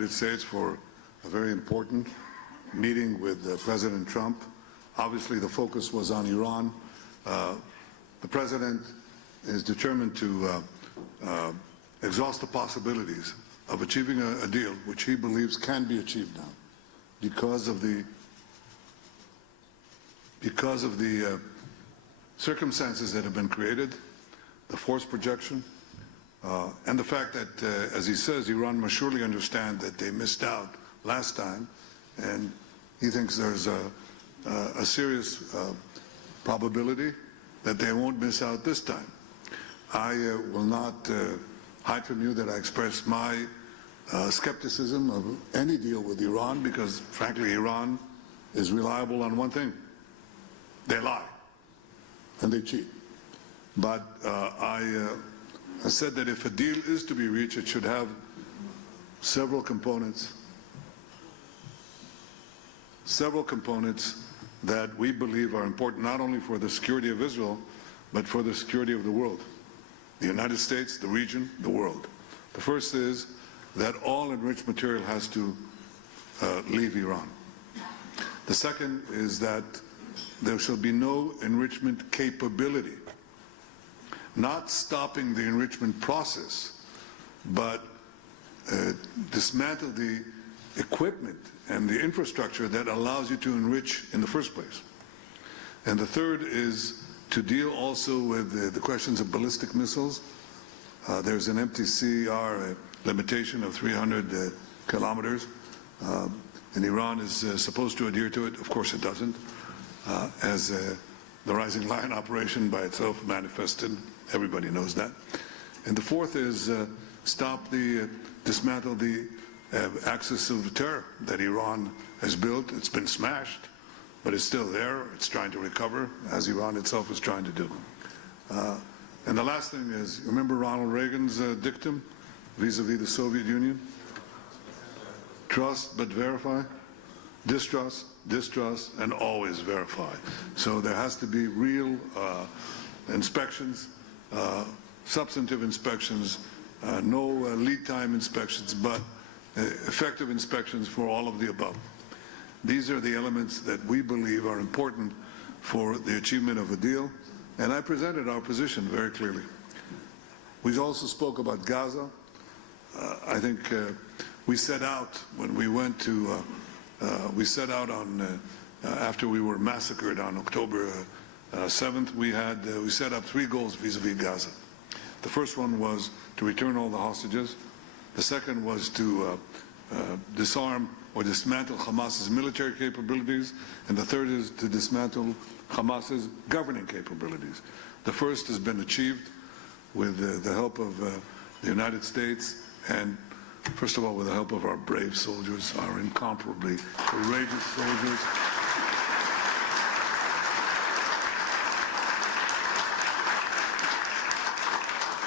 United States for a very important meeting with President Trump. Obviously, the focus was on Iran. The President is determined to exhaust the possibilities of achieving a deal which he believes can be achieved now because of the circumstances that have been created, the force projection, and the fact that, as he says, Iran must surely understand that they missed out last time, and he thinks there's a serious probability that they won't miss out this time. I will not hide from you that I express my skepticism of any deal with Iran because, frankly, Iran is reliable on one thing. They lie and they cheat. But I said that if a deal is to be reached, it should have several components that we believe are important not only for the security of Israel, but for the security of the world. The United States, the region, the world. The first is that all enriched material has to leave Iran. The second is that there shall be no enrichment capability, not stopping the enrichment process, but dismantle the equipment and the infrastructure that allows you to enrich in the first place. And the third is to deal also with the questions of ballistic missiles. There's an MTCR limitation of 300 kilometers, and Iran is supposed to adhere to it. Of course it doesn't, as the Rising Lion operation by itself manifested. Everybody knows that. And the fourth is dismantle the axis of terror that Iran has built. It's been smashed, but it's still there. It's trying to recover, as Iran itself is trying to do. And the last thing is, remember Ronald Reagan's dictum vis-a-vis the Soviet Union? Trust but verify, distrust, distrust, and always verify. So there has to be real inspections, substantive inspections, no lead time inspections, but effective inspections for all of the above. These are the elements that we believe are important for the achievement of a deal, and I presented our position very clearly. We also spoke about Gaza. I think we set out when we went to, after we were massacred on October 7th, we set up three goals vis-a-vis Gaza. The first one was to return all the hostages. The second was to disarm or dismantle Hamas's military capabilities, and the third is to dismantle Hamas's governing capabilities. The first has been achieved with the help of the United States, and first of all with the help of our brave soldiers, our incomparably courageous soldiers.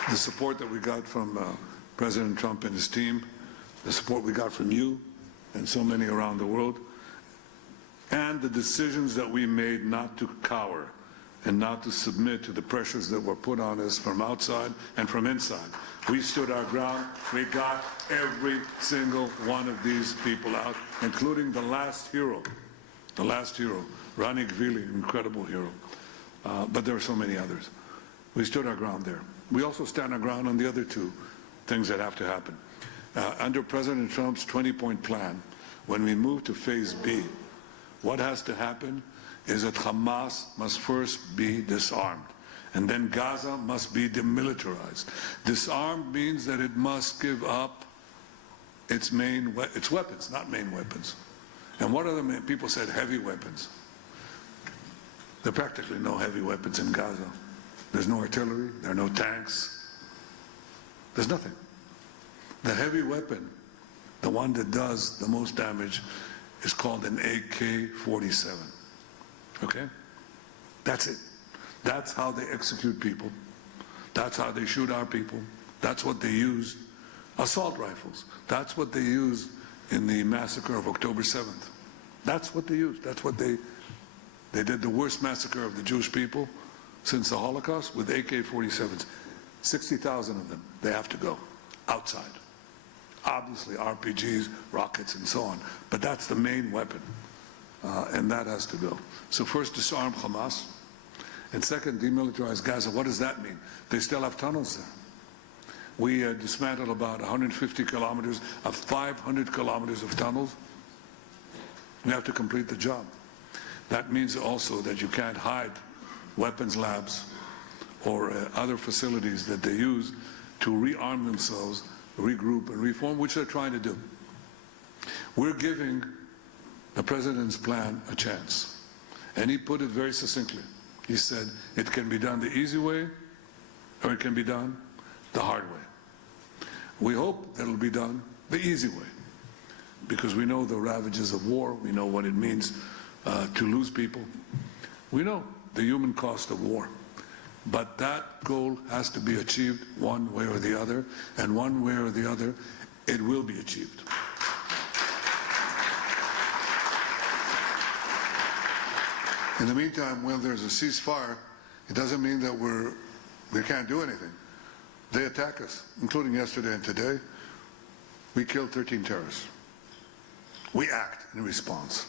The support that we got from President Trump and his team, the support we got from you and so many around the world, and the decisions that we made not to cower and not to submit to the pressures that were put on us from outside and from inside. We stood our ground. We got every single one of these people out, including the last hero, Rani Gvili, incredible hero. But there are so many others. We stood our ground there. We also stand our ground on the other two things that have to happen. Under President Trump's 20-point plan, when we move to Phase B, what has to happen is that Hamas must first be disarmed, and then Gaza must be demilitarized. Disarmed means that it must give up its weapons, not main weapons. And what are the main? People said heavy weapons. There are practically no heavy weapons in Gaza. There's no artillery, there are no tanks. There's nothing. The heavy weapon, the one that does the most damage, is called an AK-47. Okay? That's it. That's how they execute people. That's how they shoot our people. That's what they used. Assault rifles. That's what they used in the massacre of October 7th. That's what they used. That's what they did the worst massacre of the Jewish people since the Holocaust with AK-47s. 60,000 of them. They have to go outside. Obviously, RPGs, rockets, and so on. But that's the main weapon, and that has to go. So first, disarm Hamas. And second, demilitarize Gaza. What does that mean? They still have tunnels there. We dismantled about 150 kilometers of 500 kilometers of tunnels. We have to complete the job. That means also that you can't hide weapons labs or other facilities that they use to rearm themselves, regroup and reform, which they're trying to do. We're giving the president's plan a chance. And he put it very succinctly. He said it can be done the easy way or it can be done the hard way. We hope that it'll be done the easy way because we know the ravages of war. We know what it means to lose people. We know the human cost of war. But that goal has to be achieved one way or the other, and one way or the other, it will be achieved. In the meantime, when there's a ceasefire, it doesn't mean that we can't do anything. They attack us, including yesterday and today. We killed 13 terrorists. We act in response.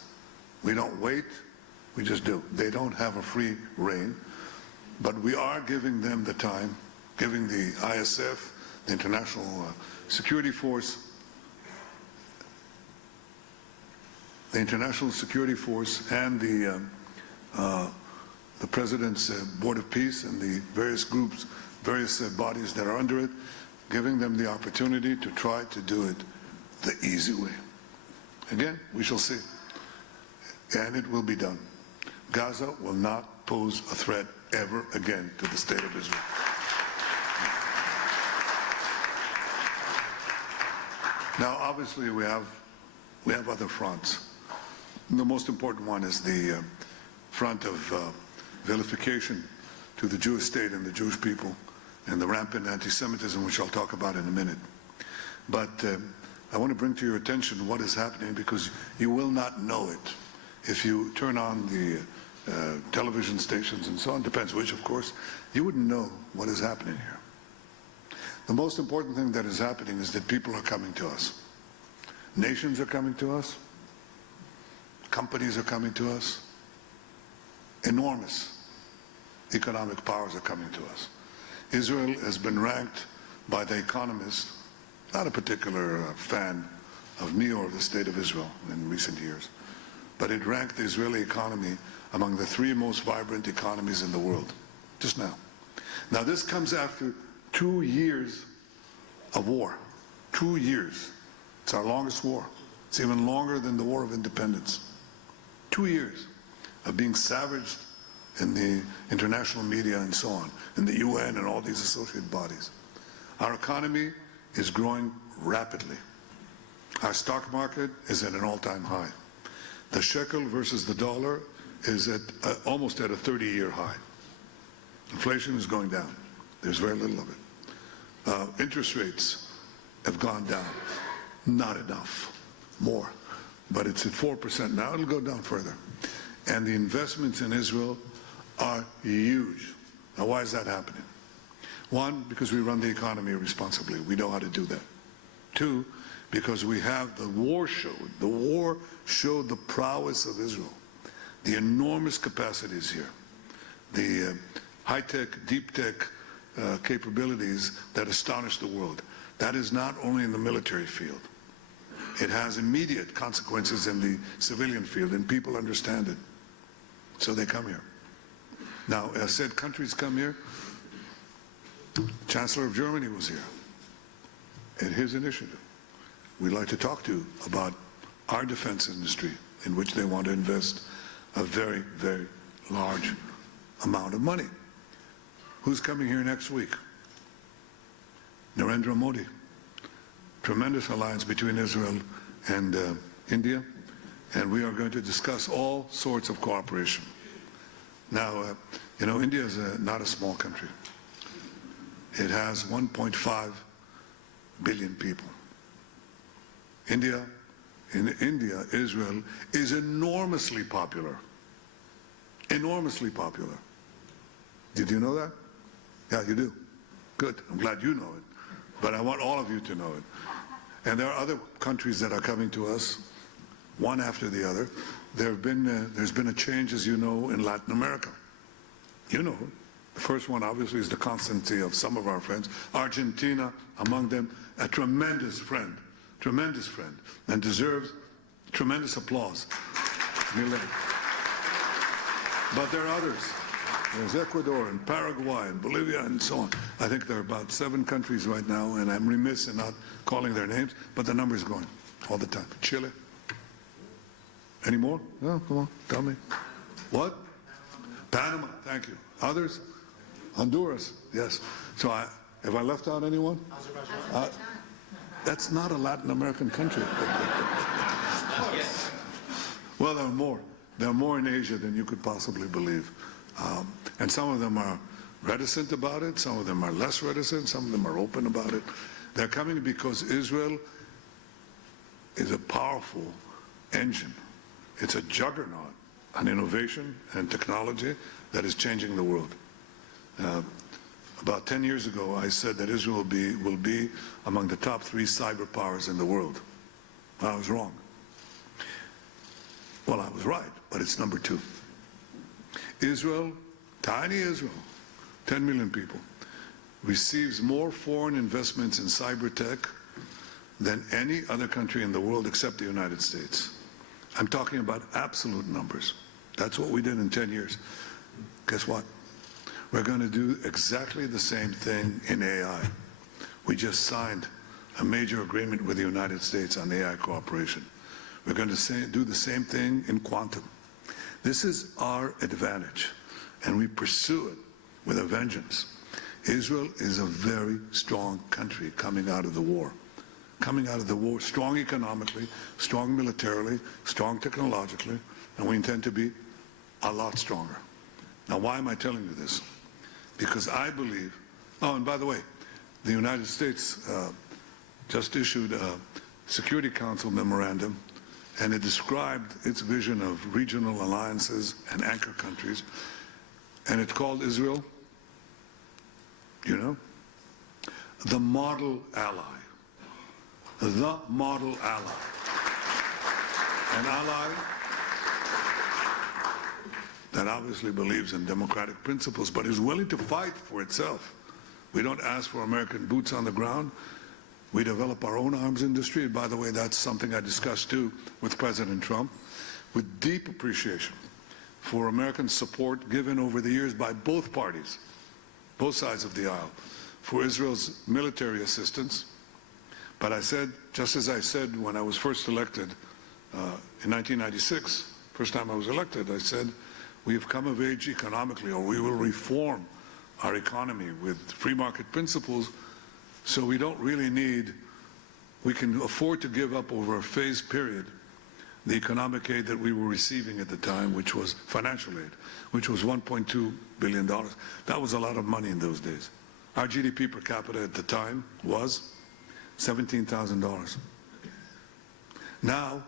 We don't wait, we just do. They don't have a free rein, but we are giving them the time, giving the ISF, the International Security Force, and the President's Board of Peace and the various groups, various bodies that are under it, giving them the opportunity to try to do it the easy way. Again, we shall see. And it will be done. Gaza will not pose a threat ever again to the state of Israel. Now, obviously, we have other fronts. And the most important one is the front of vilification to the Jewish state and the Jewish people and the rampant anti-Semitism, which I'll talk about in a minute. But I want to bring to your attention what is happening because you will not know it if you turn on the television stations and so on, depends which, of course, you wouldn't know what is happening here. The most important thing that is happening is that people are coming to us. Nations are coming to us. Companies are coming to us. Enormous economic powers are coming to us. Israel has been ranked by The Economist, not a particular fan of me or the state of Israel in recent years, but it ranked the Israeli economy among the 3 most vibrant economies in the world, just now. Now this comes after 2 years of war. 2 years. It's our longest war. It's even longer than the War of Independence. 2 years of being savaged in the international media and so on, in the UN and all these associated bodies. Our economy is growing rapidly. Our stock market is at an all-time high. The shekel versus the dollar is at almost at a 30-year high. Inflation is going down. There's very little of it. Interest rates have gone down. Not enough. More. But it's at 4% now. It'll go down further. And the investments in Israel are huge. Now, why is that happening? 1, because we run the economy responsibly. We know how to do that. 2, because we have the war showed the prowess of Israel, the enormous capacities here, the high-tech, deep-tech capabilities that astonish the world. That is not only in the military field. It has immediate consequences in the civilian field, and people understand it. So they come here. Now, as said, countries come here. Chancellor of Germany was here at his initiative. We'd like to talk to you about our defense industry, in which they want to invest a very, very large amount of money. Who's coming here next week? Narendra Modi. Tremendous alliance between Israel and India, and we are going to discuss all sorts of cooperation. Now, you know, India is not a small country. It has 1.5 billion people. Israel is enormously popular. Enormously popular. Did you know that? Yeah, you do. Good. I'm glad you know it. But I want all of you to know it. And there are other countries that are coming to us, one after the other. There's been a change, as you know, in Latin America. You know, the first one obviously is the constancy of some of our friends. Argentina, among them, a tremendous friend, and deserves tremendous applause. Millet. But there are others. There's Ecuador and Paraguay and Bolivia and so on. I think there are about 7 countries right now, and I'm remiss in not calling their names, but the number is growing all the time. Chile. Any more? No, come on, tell me. What? Panama, thank you. Others? Honduras, yes. So have I left out anyone? That's not a Latin American country. Well, there are more. There are more in Asia than you could possibly believe. And some of them are reticent about it, some of them are less reticent, some of them are open about it. They're coming because Israel is a powerful engine. It's a juggernaut on innovation and technology that is changing the world. About 10 years ago, I said that Israel will be among the top 3 cyber powers in the world. I was wrong. Well, I was right, but it's number 2. Israel, tiny Israel, 10 million people, receives more foreign investments in cyber tech than any other country in the world except the United States. I'm talking about absolute numbers. That's what we did in 10 years. Guess what? We're going to do exactly the same thing in AI. We just signed a major agreement with the United States on AI cooperation. We're going to do the same thing in quantum. This is our advantage, and we pursue it with a vengeance. Israel is a very strong country coming out of the war. Coming out of the war, strong economically, strong militarily, strong technologically, and we intend to be a lot stronger. Now, why am I telling you this? Because I believe, oh, and by the way, the United States just issued a Security Council memorandum, and it described its vision of regional alliances and anchor countries, and it's called Israel, you know, the model ally. The model ally. An ally that obviously believes in democratic principles, but is willing to fight for itself. We don't ask for American boots on the ground. We develop our own arms industry. And by the way, that's something I discussed too with President Trump, with deep appreciation for American support given over the years by both parties, both sides of the aisle, for Israel's military assistance. But I said, just as I said when I was first elected in 1996, first time I was elected, I said, we have come of age economically, or we will reform our economy with free market principles, so we don't really need, we can afford to give up over a phased period the economic aid that we were receiving at the time, which was financial aid, which was $1.2 billion. That was a lot of money in those days. Our GDP per capita at the time was $17,000. Now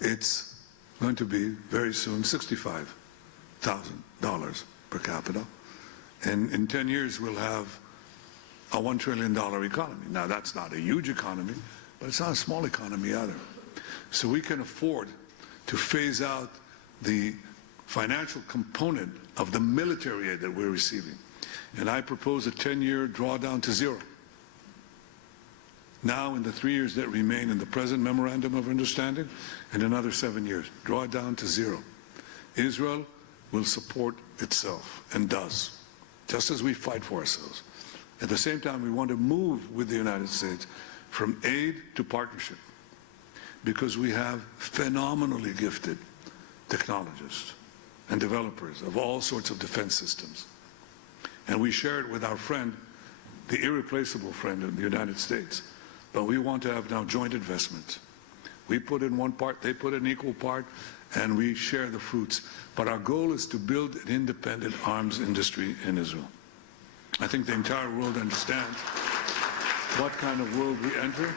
it's going to be very soon $65,000 per capita. And in 10 years we'll have a $1 trillion economy. Now that's not a huge economy, but it's not a small economy either. So we can afford to phase out the financial component of the military aid that we're receiving. And I propose a 10-year drawdown to zero. Now, in the 3 years that remain in the present Memorandum of Understanding, and another 7 years, draw it down to zero. Israel will support itself, and does, just as we fight for ourselves. At the same time, we want to move with the United States from aid to partnership, because we have phenomenally gifted technologists and developers of all sorts of defense systems. And we share it with our friend, the irreplaceable friend in the United States. But we want to have now joint investments. We put in one part, they put in equal part, and we share the fruits. But our goal is to build an independent arms industry in Israel. I think the entire world understands what kind of world we enter,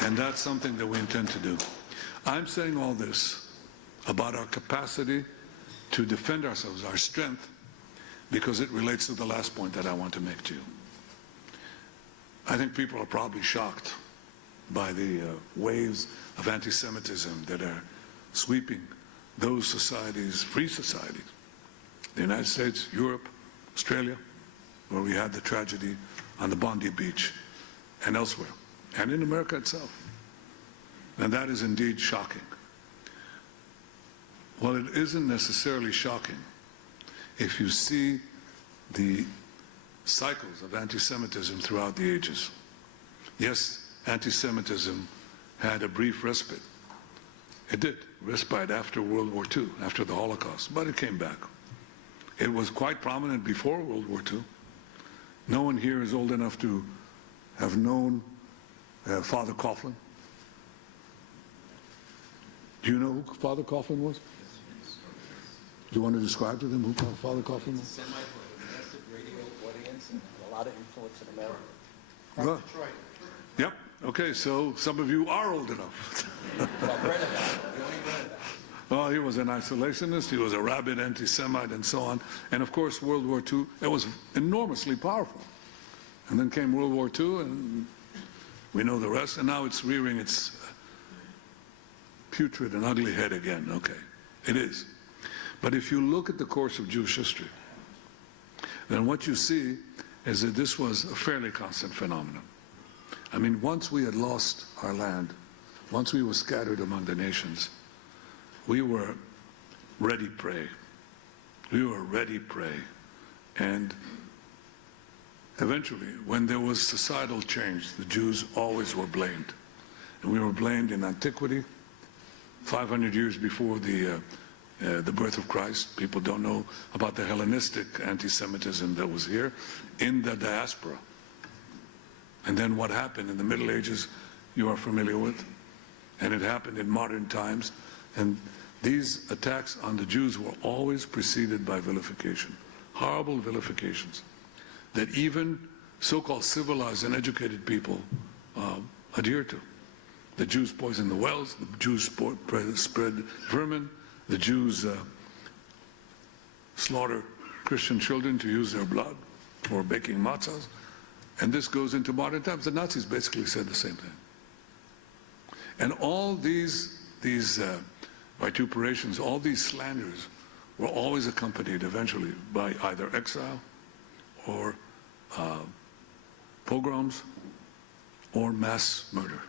and that's something that we intend to do. I'm saying all this about our capacity to defend ourselves, our strength, because it relates to the last point that I want to make to you. I think people are probably shocked by the waves of anti-Semitism that are sweeping those societies, free societies, the United States, Europe, Australia, where we had the tragedy on the Bondi Beach and elsewhere, and in America itself. And that is indeed shocking. Well, it isn't necessarily shocking if you see the cycles of anti-Semitism throughout the ages. Yes, anti-Semitism had a brief respite. It did, respite after World War II, after the Holocaust, but it came back. It was quite prominent before World War II. No one here is old enough to have known Father Coughlin. Do you know who Father Coughlin was? Do you want to describe to them who Father Coughlin was? Semi-domestic radio audience and a lot of influence in America. From Detroit. Yep. Okay, so some of you are old enough. Well, he was an isolationist, he was a rabid anti-Semite and so on. And of course, World War II, it was enormously powerful. And then came World War II, and we know the rest. And now it's rearing its putrid and ugly head again. Okay, it is. But if you look at the course of Jewish history, then what you see is that this was a fairly constant phenomenon. I mean, once we had lost our land, once we were scattered among the nations, we were ready prey. We were ready prey. And eventually, when there was societal change, the Jews always were blamed. And we were blamed in antiquity, 500 years before the birth of Christ. People don't know about the Hellenistic anti-Semitism that was here in the diaspora. And then what happened in the Middle Ages, you are familiar with, and it happened in modern times. And these attacks on the Jews were always preceded by vilification, horrible vilifications that even so-called civilized and educated people adhere to. The Jews poisoned the wells, the Jews spread vermin, the Jews slaughter Christian children to use their blood for baking matzahs. And this goes into modern times. The Nazis basically said the same thing. And all these vituperations, all these slanders were always accompanied eventually by either exile or pogroms or mass murder.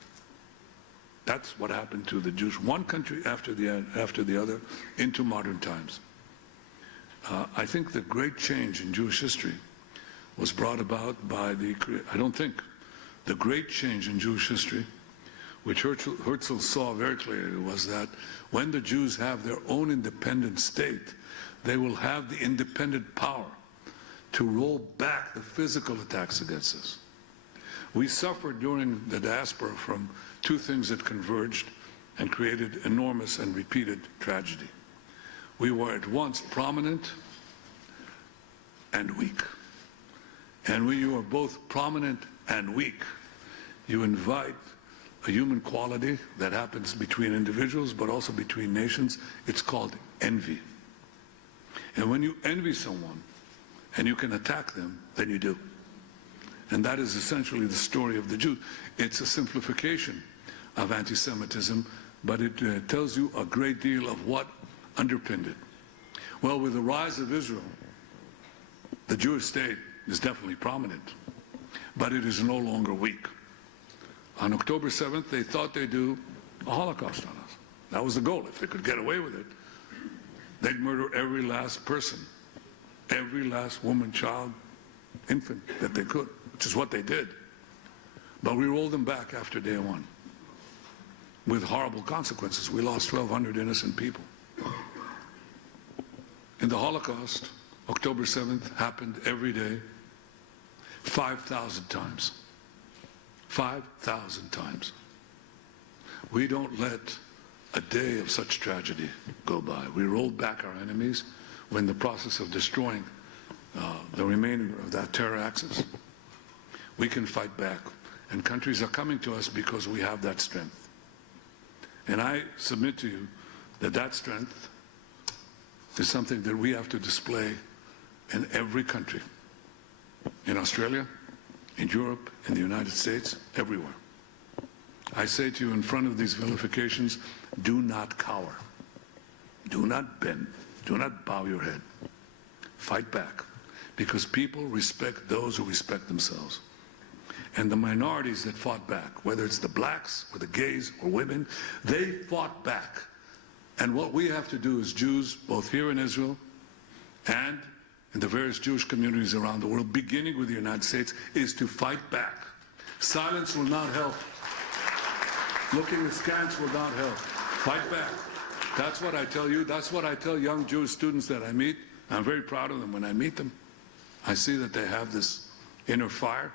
That's what happened to the Jews, one country after the other, into modern times. I think the great change in Jewish history was brought about by the great change in Jewish history, which Herzl saw very clearly, was that when the Jews have their own independent state, they will have the independent power to roll back the physical attacks against us. We suffered during the diaspora from two things that converged and created enormous and repeated tragedy. We were at once prominent and weak. And when you are both prominent and weak, you invite a human quality that happens between individuals, but also between nations. It's called envy. And when you envy someone and you can attack them, then you do. And that is essentially the story of the Jews. It's a simplification of anti-Semitism, but it tells you a great deal of what underpinned it. Well, with the rise of Israel, the Jewish state is definitely prominent, but it is no longer weak. On October 7th, they thought they'd do a Holocaust on us. That was the goal. If they could get away with it, they'd murder every last person, every last woman, child, infant that they could, which is what they did. But we rolled them back after day one with horrible consequences. We lost 1,200 innocent people. In the Holocaust, October 7th happened every day, 5,000 times. 5,000 times. We don't let a day of such tragedy go by. We rolled back our enemies. We're in the process of destroying the remainder of that terror axis. We can fight back. And countries are coming to us because we have that strength. And I submit to you that that strength is something that we have to display in every country. In Australia, in Europe, in the United States, everywhere. I say to you in front of these vilifications, do not cower. Do not bend. Do not bow your head. Fight back, because people respect those who respect themselves. And the minorities that fought back, whether it's the blacks or the gays or women, they fought back. And what we have to do as Jews, both here in Israel and in the various Jewish communities around the world, beginning with the United States, is to fight back. Silence will not help. Looking askance will not help. Fight back. That's what I tell you. That's what I tell young Jewish students that I meet. I'm very proud of them when I meet them. I see that they have this inner fire.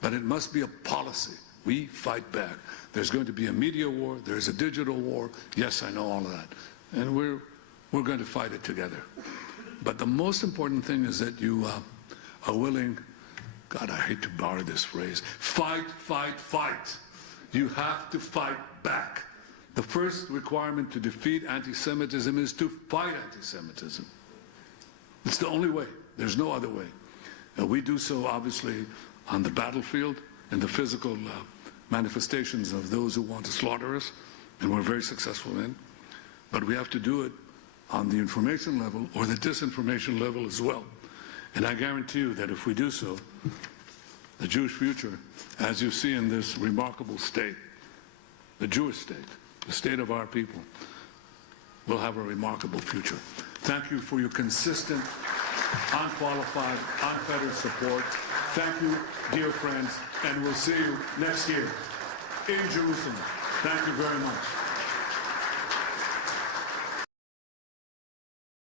But it must be a policy. We fight back. There's going to be a media war. There's a digital war. Yes, I know all of that. And we're going to fight it together. But the most important thing is that you are willing, God, I hate to borrow this phrase, fight, fight, fight. You have to fight back. The first requirement to defeat anti-Semitism is to fight anti-Semitism. It's the only way. There's no other way. We do so, obviously, on the battlefield and the physical manifestations of those who want to slaughter us, and we're very successful in. But we have to do it on the information level or the disinformation level as well. And I guarantee you that if we do so, the Jewish future, as you see in this remarkable state, the Jewish state, the state of our people, will have a remarkable future. Thank you for your consistent, unqualified, unfettered support. Thank you, dear friends, and we'll see you next year in Jerusalem. Thank you very much.